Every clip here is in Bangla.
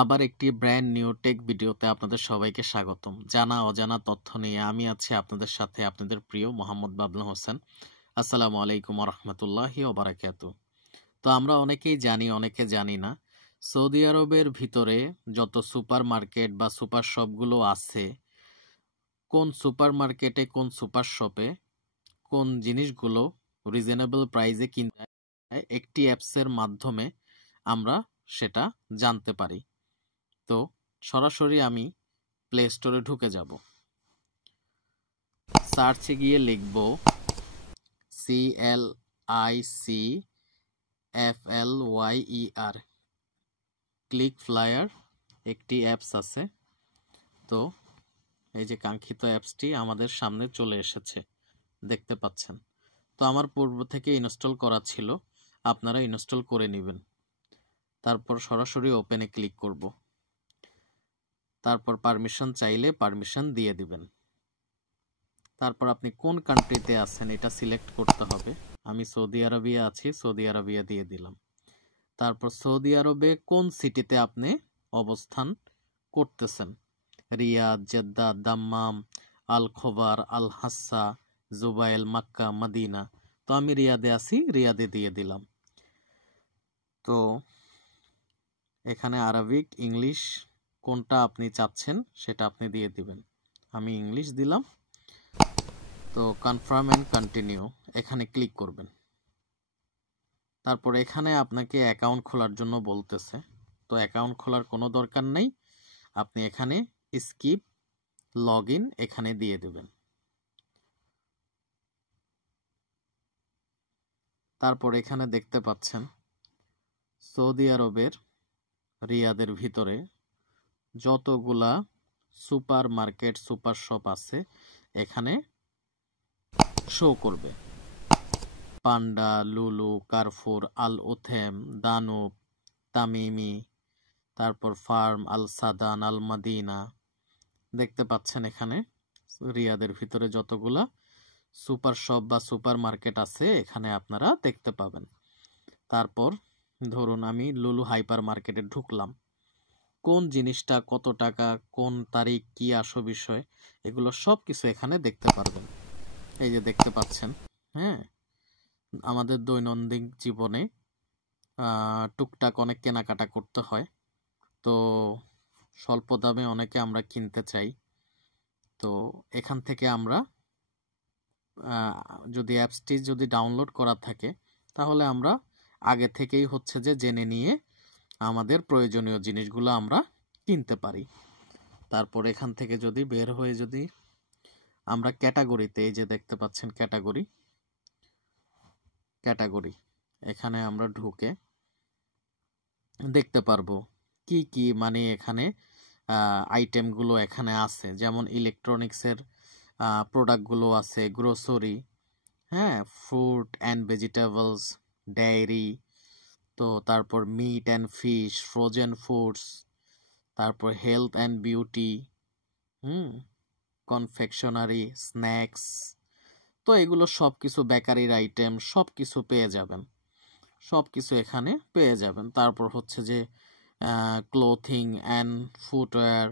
আবার একটি ব্র্যান্ড নিউ টেক ভিডিওতে আপনাদের সবাইকে স্বাগতম। জানা অজানা তথ্য নিয়ে আমি আছি আপনাদের সাথে, আপনাদের প্রিয় মোহাম্মদ বাবলু হোসেন। আসসালামু আলাইকুম রহমতুল্লাহি ওবারাকাতু। তো আমরা অনেকেই জানি, অনেকে জানি না, সৌদি আরবের ভিতরে যত সুপার মার্কেট বা সুপার শপগুলো আছে, কোন সুপার মার্কেটে, কোন সুপার শপে কোন জিনিসগুলো রিজনেবল প্রাইসে কিনতে হয়, একটি অ্যাপসের মাধ্যমে আমরা সেটা জানতে পারি। তো সরাসরি আমি প্লে স্টোরে ঢুকে যাব, সার্চে গিয়ে লিখব CLICFLYER, ক্লিক ফ্লায়ার একটি অ্যাপস আছে। তো এই যে কাঙ্ক্ষিত অ্যাপসটি আমাদের সামনে চলে এসেছে, দেখতে পাচ্ছেন। তো আমার পূর্ব থেকে ইনস্টল করা ছিল, আপনারা ইনস্টল করে নেবেন। তারপর সরাসরি ওপেনে ক্লিক করব, তারপর পারমিশন চাইলে পারমিশন দিয়ে দিবেন। তারপর আপনি কোন কান্ট্রিতে আছেন এটা সিলেক্ট করতে হবে। আমি সৌদি আরবিয়া আছি, সৌদি আরবিয়া দিয়ে দিলাম। তারপর সৌদি আরবে কোন সিটিতে আপনি অবস্থান করতেছেন, রিয়াদ, জেদ্দা, দাম্মাম, আল খোবার, আল হাসা, জুবাইল, মাক্কা, মদিনা। তো আমি রিয়াদে আছি, রিয়াদে দিয়ে দিলাম। তো এখানে আরবিক, ইংলিশ কোনটা আপনি চাচ্ছেন সেটা আপনি দিয়ে দিবেন। আমি ইংলিশ দিলাম। তো কনফার্ম অ্যান্ড কন্টিনিউ এখানে ক্লিক করবেন। তারপর এখানে আপনাকে অ্যাকাউন্ট খোলার জন্য বলতেছে। তো অ্যাকাউন্ট খোলার কোনো দরকার নেই, আপনি এখানে স্কিপ লগ ইন এখানে দিয়ে দেবেন। তারপর এখানে দেখতে পাচ্ছেন সৌদি আরবের রিয়াদের ভিতরে যতগুলা সুপার মার্কেট, সুপার শপ আছে এখানে শো করবে। পান্ডা, লুলু, কারফুর, আল ওথেম, দানুব, তামিমি, তারপর ফার্ম, আল সাদান, আল মাদিনা। দেখতে পাচ্ছেন এখানে রিয়াদের ভিতরে যতগুলা সুপার শপ বা সুপার মার্কেট আছে এখানে আপনারা দেখতে পাবেন। তারপর ধরুন আমি লুলু হাইপার মার্কেটে ঢুকলাম, কোন জিনিসটা কত টাকা, কোন তারিখ, কি আসো বিষয়, এগুলো সব কিছু এখানে দেখতে পারবেন। এই যে দেখতে পাচ্ছেন, হ্যাঁ, আমাদের দৈনন্দিন জীবনে টুকটাক অনেক কেনাকাটা করতে হয়। তো স্বল্প দামে অনেকে আমরা কিনতে চাই। তো এখান থেকে আমরা যদি অ্যাপসটি যদি ডাউনলোড করা থাকে তাহলে আমরা আগে থেকেই হচ্ছে যে জেনে নিয়ে আমাদের প্রয়োজনীয় জিনিসগুলো আমরা কিনতে পারি। তারপর এখান থেকে যদি বের হয়ে যদি আমরা ক্যাটাগরিতে, এই যে দেখতে পাচ্ছেন ক্যাটাগরি এখানে আমরা ঢুকে দেখতে পারবো কি কি মানে এখানে আইটেমগুলো এখানে আছে। যেমন ইলেকট্রনিক্সের প্রোডাক্টগুলো আছে, গ্রোসারি, হ্যাঁ, ফ্রুট অ্যান্ড ভেজিটেবলস, ডেয়ারি, তো তারপর meat and fish, frozen foods, তারপর health and beauty, confectionery, snacks. তো এগুলো সব কিছু বেকারির আইটেম সব কিছু পেয়ে যাবেন, সব কিছু এখানে পেয়ে যাবেন। তারপর হচ্ছে যে ক্লোথিং অ্যান্ড ফুটওয়্যার,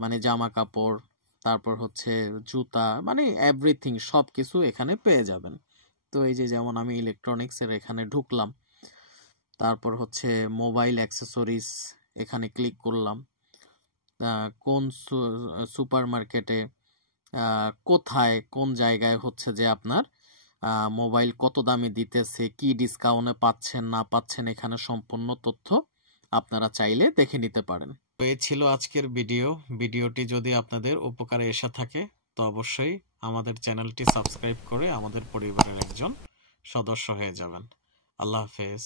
মানে জামা কাপড়, তারপর হচ্ছে জুতা, মানে এভরিথিং সব কিছু এখানে পেয়ে যাবেন। তো এই যে যেমন আমি ইলেকট্রনিক্সের এখানে ঢুকলাম, তারপর হচ্ছে মোবাইল অ্যাক্সেসরিজ এখানে ক্লিক করলাম। কোন সুপার মার্কেটে কোথায় কোন জায়গায় হচ্ছে যে আপনার মোবাইল কত দামে দিতেছে, কি ডিসকাউন্টে পাচ্ছেন না পাচ্ছেন, এখানে সম্পূর্ণ তথ্য আপনারা চাইলে দেখে নিতে পারেন। তো এই ছিল আজকের ভিডিওটি যদি আপনাদের উপকারে এসে থাকে তো অবশ্যই আমাদের চ্যানেলটি সাবস্ক্রাইব করে আমাদের পরিবারের একজন সদস্য হয়ে যাবেন। আল্লাহ হাফেজ।